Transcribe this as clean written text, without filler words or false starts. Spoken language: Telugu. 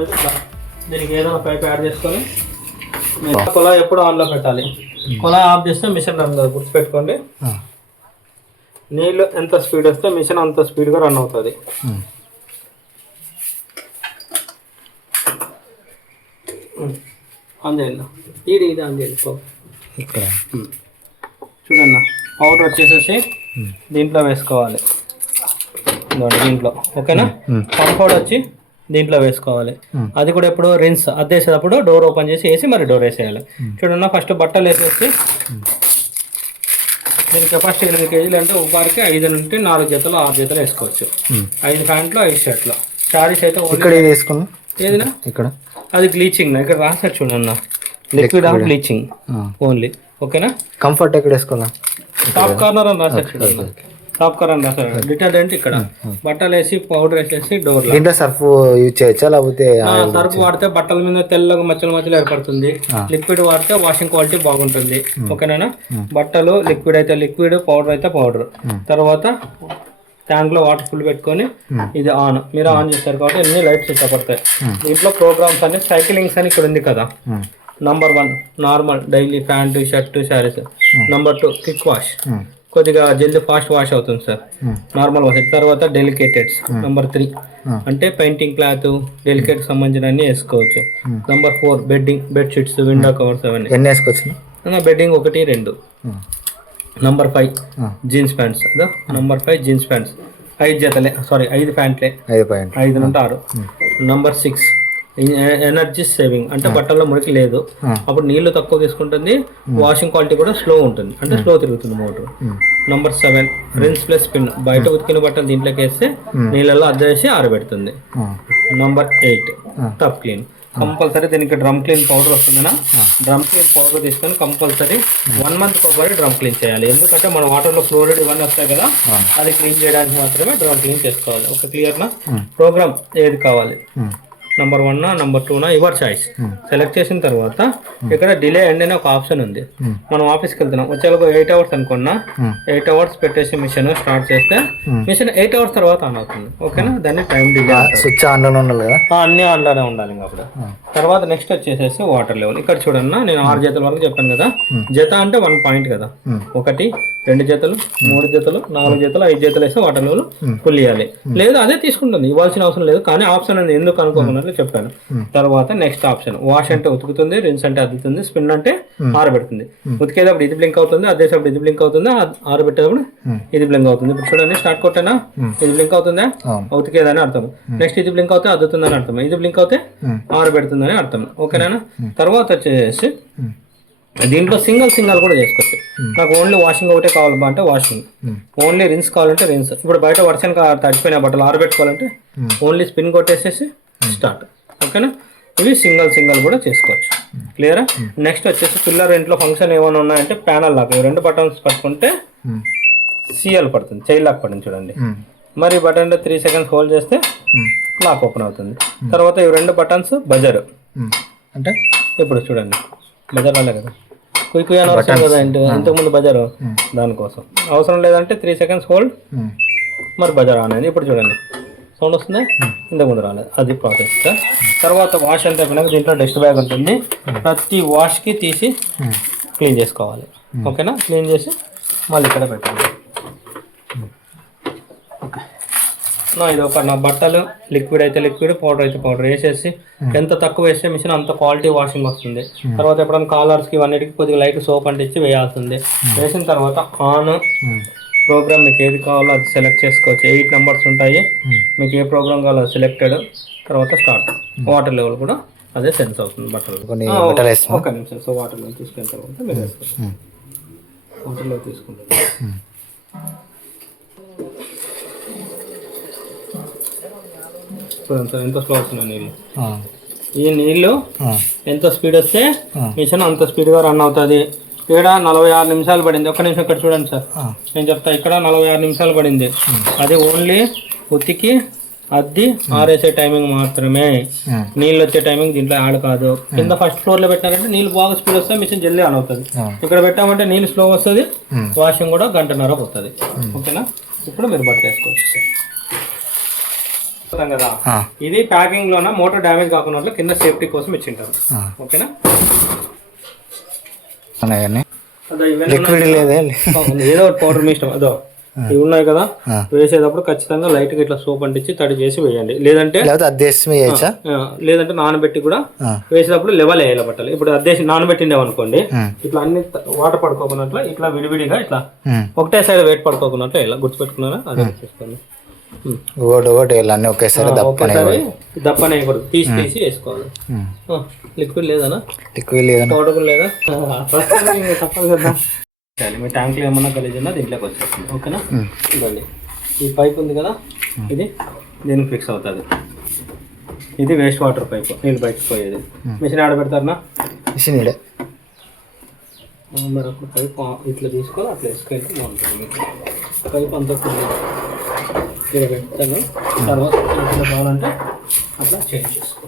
పైప్ దీనికి ఏదైనా పైప్ యాడ్ చేసుకొని కుళాయి ఎప్పుడు ఆన్లో పెట్టాలి. కుళాయి ఆఫ్ చేస్తే మిషన్ రన్ కాదు, గుర్తుపెట్టుకోండి. నీళ్ళు ఎంత స్పీడ్ వస్తే మిషన్ అంత స్పీడ్గా రన్ అవుతుంది. ఆన్ చేయండి, ఇది ఆన్ చేయండి. ఇక్కడ చూడండి, పౌడర్ వచ్చేసేసి దీంట్లో వేసుకోవాలి. దీంట్లో ఓకేనా. కంపౌండ్ వచ్చి దీంట్లో వేసుకోవాలి. అది కూడా ఎప్పుడు రిన్స్ అద్దేసేటప్పుడు డోర్ ఓపెన్ చేసి వేసి మరి డోర్ వేసేయాలి. చూడన్నా, ఫస్ట్ బట్టలు వేసేసి దీని కెపాసిటీ 8 kg అంటే ఒకరికి 5 నుండి 4 జతలు 6 జతలు వేసుకోవచ్చు. 5 ప్యాంట్లు 5 షర్ట్లు. శారీస్ అయితే ఇక్కడ వేసుకున్నాం. ఏదినా ఇక్కడ అది బ్లీచింగ్ ఇక్కడ రాసారు చూడన్నా, లిక్విడ్ ఆఫ్ బ్లీచింగ్ ఓన్లీ. ఓకేనా. కంఫర్ట్ ఎక్కడ వేసుకోవాలా, టాప్ కార్నర్ అని రాసారు చూడన్నా, టాప్ కార్నర్ అని రాసారు. డిటర్జెంట్ ఇక్కడ బట్టలు వేసి పౌడర్ వేసేసి డోర్. దీంట్లో సర్ఫ్ యూజ్ చేయొచ్చా, లేకపోతే సర్ఫ్ వాడితే బట్టల మీద తెల్లగా మచ్చలు మచ్చలు ఏర్పడుతుంది. లిక్విడ్ వాడితే వాషింగ్ క్వాలిటీ బాగుంటుంది. ఓకేనా. బట్టలు లిక్విడ్ అయితే లిక్విడ్, పౌడర్ అయితే పౌడర్. తర్వాత ట్యాంక్ లో వాటర్ ఫుల్ పెట్టుకొని ఇది ఆన్, మీరు ఆన్ చేస్తారు కాబట్టి అన్ని లైట్స్ ఇష్టపడతాయి. దీంట్లో ప్రోగ్రామ్స్ అన్ని సైక్లింగ్స్ అని ఇక్కడ ఉంది కదా. Number 1 normal daily pant shirt saris. Number 2 quick wash, కొద్దిగా జల్దీ ఫాస్ట్ వాష్ అవుతుంది సార్, నార్మల్ వాష్. తర్వాత డెలికేటెడ్స్. నంబర్ 3 అంటే పెయింటింగ్ క్లాత్ డెలికేట్ సంబంధించిన అన్ని వేసుకోవచ్చు. Number 4 bedding, bedsheets, window covers అవన్నీ ఎన్ని వేసుకోవచ్చు. Bedding 1 2. Number 5 jeans pants. Number 5 jeans pants 5 జతలే, సారీ 5 ప్యాంట్లే, 5 నుండి 6. నంబర్ 6 ఎనర్జీ సేవింగ్ అంటే బట్టల్లో మురికి లేదు, అప్పుడు నీళ్లు తక్కువ తీసుకుంటుంది, వాషింగ్ క్వాలిటీ కూడా స్లో ఉంటుంది, అంటే స్లో తిరుగుతుంది motor. Number 7 rinse plus spin, బయట ఉతికిన బట్టలు దీంట్లోకి వేస్తే నీళ్ళలో అద్దేసి ఆరబెడుతుంది. Number 8 tub clean. కంపల్సరీ దీనికి డ్రమ్ క్లీన్ పౌడర్ వస్తుందనా, డ్రమ్ క్లీన్ పౌడర్ తీసుకొని కంపల్సరీ 1 month ఒకసారి డ్రమ్ క్లీన్ చేయాలి. ఎందుకంటే మన వాటర్లో ఫ్లోరైడ్ ఇవన్నీ వస్తాయి కదా, అది క్లీన్ చేయడానికి మాత్రమే డ్రమ్ క్లీన్ చేసుకోవాలి. ఓకే, క్లియర్నా. ప్రోగ్రామ్ ఏది కావాలి, number 1 number 2 your choice. Select చేసిన తర్వాత ఇక్కడ డిలే అండ్ అనే ఒక ఆప్షన్ ఉంది. మనం ఆఫీస్కి వెళ్తున్నాం, వచ్చేలోపు 8 hours అనుకున్నా, 8 hours పెట్టేసి మిషన్ స్టార్ట్ చేస్తే మిషన్ 8 hours తర్వాత ఆన్ అవుతుంది. ఓకేనా. దాన్ని టైం డిలే, స్విచ్ ఆన్లోనే ఉండాలి కదా, అన్ని ఆన్లోనే ఉండాలి. అప్పుడు తర్వాత నెక్స్ట్ వచ్చేసేసి వాటర్ లెవెల్. ఇక్కడ చూడన్నా, నేను 6 జతల వరకు చెప్పాను కదా. జత అంటే 1 point కదా, 1 2 జతలు 3 జతలు 4 జతలు 5 జతలు వేస్తే వాటర్ లెవెల్ ఫుల్ ఇవ్వాలి. లేదు అదే తీసుకుంటుంది, ఇవ్వాల్సిన అవసరం లేదు. కానీ ఆప్షన్ అనేది ఎందుకు అనుకోకుండా చెప్పాను. తర్వాత నెక్స్ట్ ఆప్షన్ వాష్ అంటే ఉతుకుతుంది, రిన్స్ అంటే అద్దుతుంది, స్పిన్ అంటే ఆరబెడుతుంది. ఉతికేటప్పుడు ఇది బ్లింక్ అవుతుంది, అద్దేసేటప్పుడు ఇది బ్లింక్ అవుతుంది, ఆరబెట్టేటప్పుడు ఇది బ్లింక్ అవుతుంది. ఇప్పుడు చూడండి, స్టార్ట్ కొట్టేనా, ఇది బ్లింక్ అవుతుందా, ఉతికేదని అర్థం. నెక్స్ట్ ఇది బ్లింక్ అవుతే అద్దుతుందని అర్థం, ఇది బ్లింక్ అవుతే ఆరబెడుతుందని అర్థం. ఓకేనా. తర్వాత వచ్చేసి దీంట్లో సింగల్ కూడా చేసుకోవచ్చు. నాకు ఓన్లీ వాషింగ్ ఒకటే కావాలి అంటే వాషింగ్, ఓన్లీ రిన్స్ కావాలంటే రిన్స్. ఇప్పుడు బయట వర్షం తడిపోయిన బట్టలు ఆరబెట్టుకోవాలంటే ఓన్లీ స్పిన్ కొట్టేసేసి స్టార్ట్. ఓకేనా. ఇవి సింగల్ కూడా చేసుకోవచ్చు. క్లియరా. నెక్స్ట్ వచ్చేసి పిల్లర్ ఇంట్లో ఫంక్షన్ ఏమైనా ఉన్నాయంటే ప్యానల్ లాక్, 2 buttons పట్టుకుంటే సిఎల్ పడుతుంది, చైల్డ్ లాక్ పడుతుంది చూడండి. మరి బటన్ 3 seconds హోల్డ్ చేస్తే లాక్ ఓపెన్ అవుతుంది. తర్వాత ఈ 2 buttons బజర్, అంటే ఇప్పుడు చూడండి బజర్ రాలే కదా, క్విక్ అని వస్తుంది కదా ఇంతకుముందు బజారు, దానికోసం. అవసరం లేదంటే 3 seconds హోల్డ్, మరి బజార్ ఆన్ అయింది. ఇప్పుడు చూడండి సౌండ్ వస్తుంది, ఇంతకుముందు రాలేదు. అది ప్రాసెస్. తర్వాత వాష్ అంతా అయిపోయినాక దీంట్లో డస్ట్ బ్యాగ్ ఉంటుంది, ప్రతి వాష్కి తీసి క్లీన్ చేసుకోవాలి. ఓకేనా. క్లీన్ చేసి మళ్ళీ ఇక్కడ పెట్టాలి. ఓకే. ఇది ఒక నా బట్టలు లిక్విడ్ అయితే లిక్విడ్, పౌడర్ అయితే పౌడర్ వేసేసి ఎంత తక్కువ వేస్తే మిషన్ అంత క్వాలిటీ వాషింగ్ వస్తుంది. తర్వాత ఎప్పుడైనా కాలర్స్కి ఇవన్నిటికి కొద్దిగా లైట్ సోప్ అంటించి వేయాల్సింది. వేసిన తర్వాత ఆన్ ప్రోగ్రామ్ మీకు ఏది కావాలో అది సెలెక్ట్ చేసుకోవచ్చు. 8 numbers ఉంటాయి, మీకు ఏ ప్రోగ్రామ్ కావాలో సెలెక్టెడ్. తర్వాత స్టార్ట్. వాటర్ లెవెల్ కూడా అదే సెన్స్ అవుతుంది బట్టలు. ఒక నిమిషం. సో వాటర్ లెవెల్ తీసుకున్న తర్వాత మీరు వేసుకోండి. వాటర్ లెవెల్ తీసుకుంటారు. చూడండి సార్ ఎంత స్లో వస్తున్నాయి నీళ్ళు. ఈ నీళ్ళు ఎంత స్పీడ్ వస్తే మిషన్ అంత స్పీడ్గా రన్ అవుతుంది. ఇక్కడ 46 నిమిషాలు పడింది. ఒక్క నిమిషం ఇక్కడ చూడండి సార్, నేను చెప్తా. ఇక్కడ 46 నిమిషాలు పడింది. అది ఓన్లీ ఉతికి అద్ది ఆరేసే టైమింగ్ మాత్రమే, నీళ్ళు వచ్చే టైమింగ్ దీంట్లో యాడ్ కాదు. కింద ఫస్ట్ ఫ్లోర్ లో పెట్టారంటే నీళ్ళు బాగా స్పీడ్ వస్తే మిషన్ జల్దీ ఆన్ అవుతుంది. ఇక్కడ పెట్టామంటే నీళ్ళు స్లో వస్తుంది, వాషింగ్ కూడా 1.5 గంట పోతుంది. ఓకేనా. ఇప్పుడు మీరు బట్టలు వేసుకోవచ్చు సార్. కదా, ఇది ప్యాకింగ్ లోన మోటార్ డ్యామేజ్ కాకుండా కింద సేఫ్టీ కోసం ఇచ్చింటారు. ఓకేనా, లిక్విడ్ లేదా ఏదో ఒకటి పౌడర్ మీ ఇష్టం. అదో ఇవి ఉన్నాయి కదా, వేసేటప్పుడు ఖచ్చితంగా లైట్ గా ఇట్లా సోప్ అంటించి తడి చేసి వేయండి. లేదంటే లేదంటే నానబెట్టి కూడా వేసేటప్పుడు లెవెల్ వేయాలి బట్టలు. ఇప్పుడు అద్దేసి నానబెట్టిండేమనుకోండి, ఇట్లా అన్ని వాటర్ పడుకోకున్నట్లు ఇట్లా విడివిడిగా ఇట్లా ఒకటే సైడ్ వెయిట్ పడుకోకున్నట్లు ఇలా గుర్తుపెట్టుకున్నారా, అదే చేసుకోండి. ఒకేసారి దప్పనే తీసి తీసి వేసుకోవాలి. లిక్విడ్ లేదనా, లిక్విడ్ లేదా, పౌడర్ లేదా, తప్పదు కదా. మీ ట్యాంక్లో ఏమన్నా గలీజ్ ఉన్నా దీంట్లోకి వచ్చేస్తుంది. ఓకేనా, ఇవ్వండి. ఈ పైప్ ఉంది కదా, ఇది దీనికి ఫిక్స్ అవుతుంది. ఇది వేస్ట్ వాటర్ పైప్, నీళ్ళు బయటకు పోయేది. మిషన్ ఆడ పెడతారనా, మిషన్ ఇడే. మరి అప్పుడు పైప్ ఇట్లా తీసుకొని అట్లా వేసుకెళ్తే బాగుంటుంది. పైప్ అంతా ఇలా పెడతాను, తర్వాత ఇట్లా కావాలంటే అట్లా చేంజ్ చేసుకోవాలి.